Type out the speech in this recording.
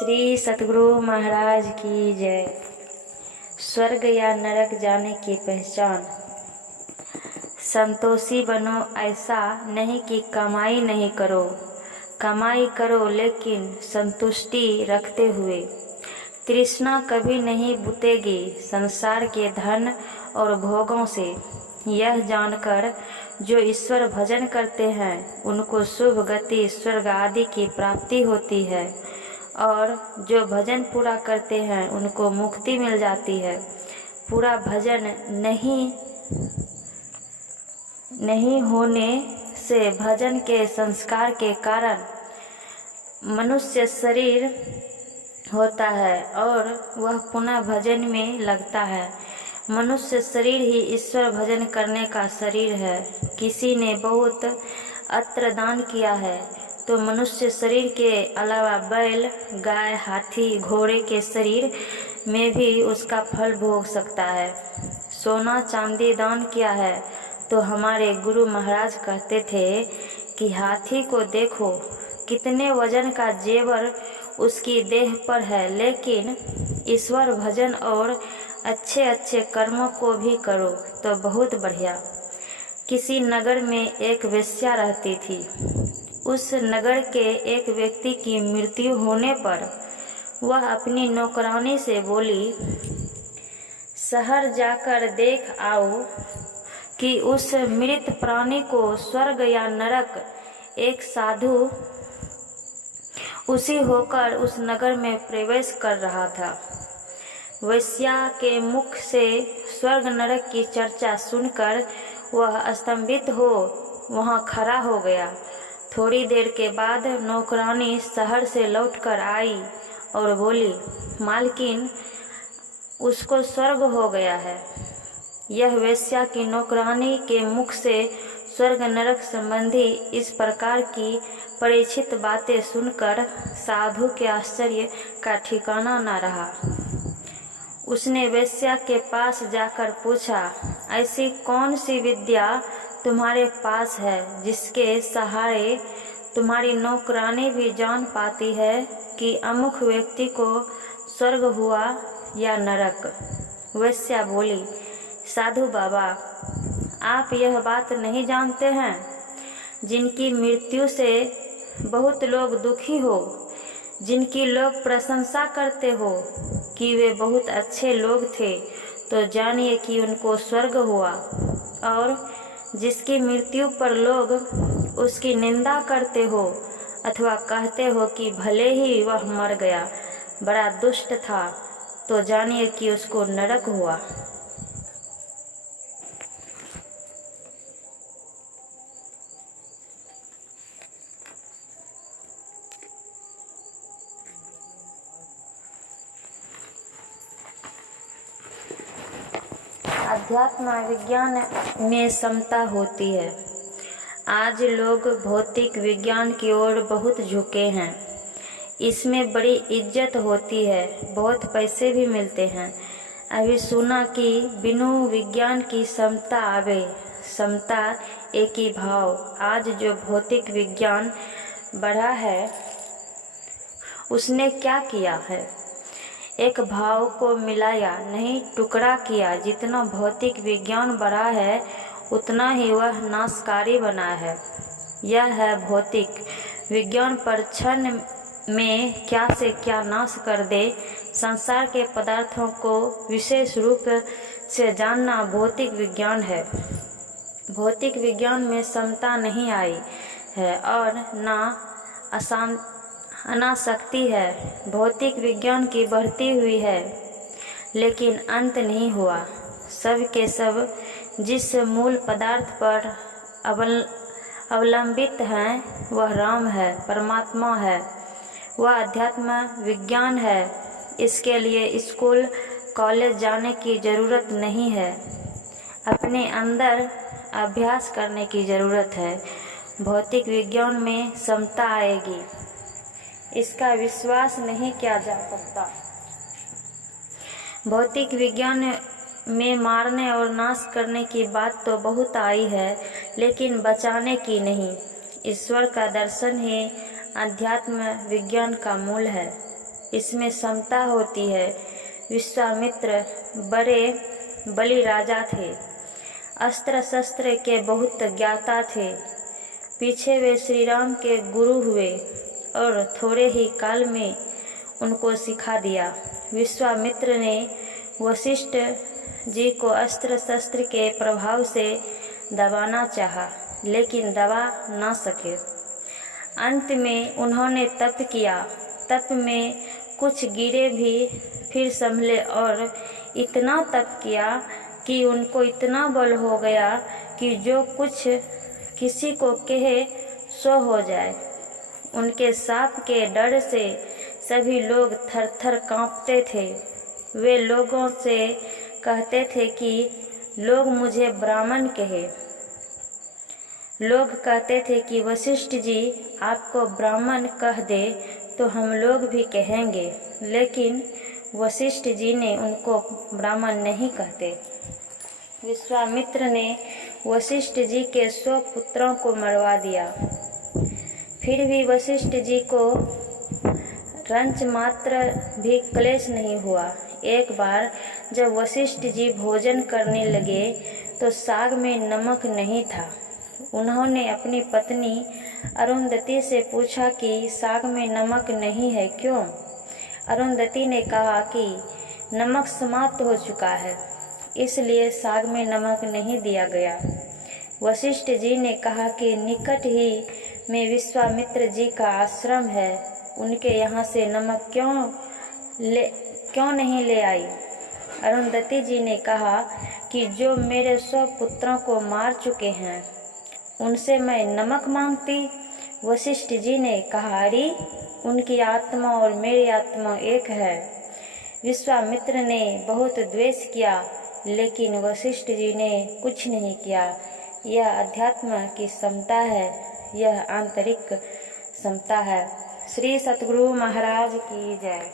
श्री सतगुरु महाराज की जय। स्वर्ग या नरक जाने की पहचान। संतोषी बनो, ऐसा नहीं कि कमाई नहीं करो, कमाई करो लेकिन संतुष्टि रखते हुए। तृष्णा कभी नहीं बुतेगी संसार के धन और भोगों से। यह जानकर जो ईश्वर भजन करते हैं उनको शुभ गति स्वर्ग आदि की प्राप्ति होती है, और जो भजन पूरा करते हैं उनको मुक्ति मिल जाती है। पूरा भजन नहीं होने से भजन के संस्कार के कारण मनुष्य शरीर होता है और वह पुनः भजन में लगता है। मनुष्य शरीर ही ईश्वर भजन करने का शरीर है। किसी ने बहुत अत्र दान किया है तो मनुष्य शरीर के अलावा बैल, गाय, हाथी, घोड़े के शरीर में भी उसका फल भोग सकता है। सोना चांदी दान किया है तो हमारे गुरु महाराज कहते थे कि हाथी को देखो कितने वजन का जेवर उसकी देह पर है, लेकिन ईश्वर भजन और अच्छे अच्छे कर्मों को भी करो तो बहुत बढ़िया। किसी नगर में एक वेश्या रहती थी। उस नगर के एक व्यक्ति की मृत्यु होने पर वह अपनी नौकरानी से बोली, शहर जाकर देख आओ कि उस मृत प्राणी को स्वर्ग या नरक। एक साधु उसी होकर उस नगर में प्रवेश कर रहा था। वेश्या के मुख से स्वर्ग नरक की चर्चा सुनकर वह स्तंभित हो वहां खड़ा हो गया। थोड़ी देर के बाद नौकरानी शहर से लौटकर आई और बोली, मालकिन, उसको स्वर्ग हो गया है। यह वेश्या की नौकरानी के मुख से स्वर्ग नरक संबंधी इस प्रकार की परिचित बातें सुनकर साधु के आश्चर्य का ठिकाना न रहा। उसने वेश्या के पास जाकर पूछा, ऐसी कौन सी विद्या तुम्हारे पास है जिसके सहारे तुम्हारी नौकरानी भी जान पाती है कि अमुक व्यक्ति को स्वर्ग हुआ या नरक। वेश्या बोली, साधु बाबा, आप यह बात नहीं जानते हैं, जिनकी मृत्यु से बहुत लोग दुखी हो, जिनकी लोग प्रशंसा करते हो कि वे बहुत अच्छे लोग थे, तो जानिए कि उनको स्वर्ग हुआ, और जिसकी मृत्यु पर लोग उसकी निंदा करते हो अथवा कहते हो कि भले ही वह मर गया, बड़ा दुष्ट था, तो जानिए कि उसको नरक हुआ। अध्यात्म विज्ञान में समता होती है। आज लोग भौतिक विज्ञान की ओर बहुत झुके हैं। इसमें बड़ी इज्जत होती है, बहुत पैसे भी मिलते हैं। अभी सुना कि बिनु विज्ञान की समता आवे, समता एक ही भाव। आज जो भौतिक विज्ञान बढ़ा है उसने क्या किया है? एक भाव को मिलाया नहीं, टुकड़ा किया। जितना भौतिक विज्ञान बढ़ा है उतना ही वह नाशकारी बना है। यह है भौतिक विज्ञान पर क्षण में क्या से क्या नाश कर दे। संसार के पदार्थों को विशेष रूप से जानना भौतिक विज्ञान है। भौतिक विज्ञान में समता नहीं आई है और न अनासक्ति है। भौतिक विज्ञान की बढ़ती हुई है लेकिन अंत नहीं हुआ। सब के सब जिस मूल पदार्थ पर अवलंबित हैं वह राम है, परमात्मा है, वह अध्यात्म विज्ञान है। इसके लिए स्कूल कॉलेज जाने की ज़रूरत नहीं है, अपने अंदर अभ्यास करने की ज़रूरत है। भौतिक विज्ञान में समता आएगी, इसका विश्वास नहीं किया जा सकता। भौतिक विज्ञान में मारने और नाश करने की बात तो बहुत आई है, लेकिन बचाने की नहीं। ईश्वर का दर्शन ही अध्यात्म विज्ञान का मूल है। इसमें समता होती है। विश्वामित्र बड़े बली राजा थे, अस्त्र शस्त्र के बहुत ज्ञाता थे। पीछे वे श्री राम के गुरु हुए और थोड़े ही काल में उनको सिखा दिया। विश्वामित्र ने वशिष्ठ जी को अस्त्र शस्त्र के प्रभाव से दबाना चाहा, लेकिन दबा ना सके। अंत में उन्होंने तप किया। तप में कुछ गिरे भी फिर संभले और इतना तप किया कि उनको इतना बल हो गया कि जो कुछ किसी को कहे सो हो जाए। उनके साप के डर से सभी लोग थर थर कांपते थे। वे लोगों से कहते थे कि लोग मुझे ब्राह्मण कहे। लोग कहते थे कि वशिष्ठ जी आपको ब्राह्मण कह दे तो हम लोग भी कहेंगे, लेकिन वशिष्ठ जी ने उनको ब्राह्मण नहीं कहते। विश्वामित्र ने वशिष्ठ जी के 100 पुत्रों को मरवा दिया। फिर भी वशिष्ठ जी को रंच मात्र भी क्लेश नहीं हुआ। एक बार जब वशिष्ठ जी भोजन करने लगे तो साग में नमक नहीं था। उन्होंने अपनी पत्नी अरुंधति से पूछा कि साग में नमक नहीं है क्यों? अरुंधति ने कहा कि नमक समाप्त हो चुका है, इसलिए साग में नमक नहीं दिया गया। वशिष्ठ जी ने कहा कि निकट ही में विश्वामित्र जी का आश्रम है, उनके यहाँ से नमक क्यों नहीं ले आई? अरुंधति जी ने कहा कि जो मेरे 100 पुत्रों को मार चुके हैं उनसे मैं नमक मांगती। वशिष्ठ जी ने कहा, अरे उनकी आत्मा और मेरी आत्मा एक है। विश्वामित्र ने बहुत द्वेष किया, लेकिन वशिष्ठ जी ने कुछ नहीं किया। यह अध्यात्म की समता है, यह आंतरिक समता है। श्री सतगुरु महाराज की जय।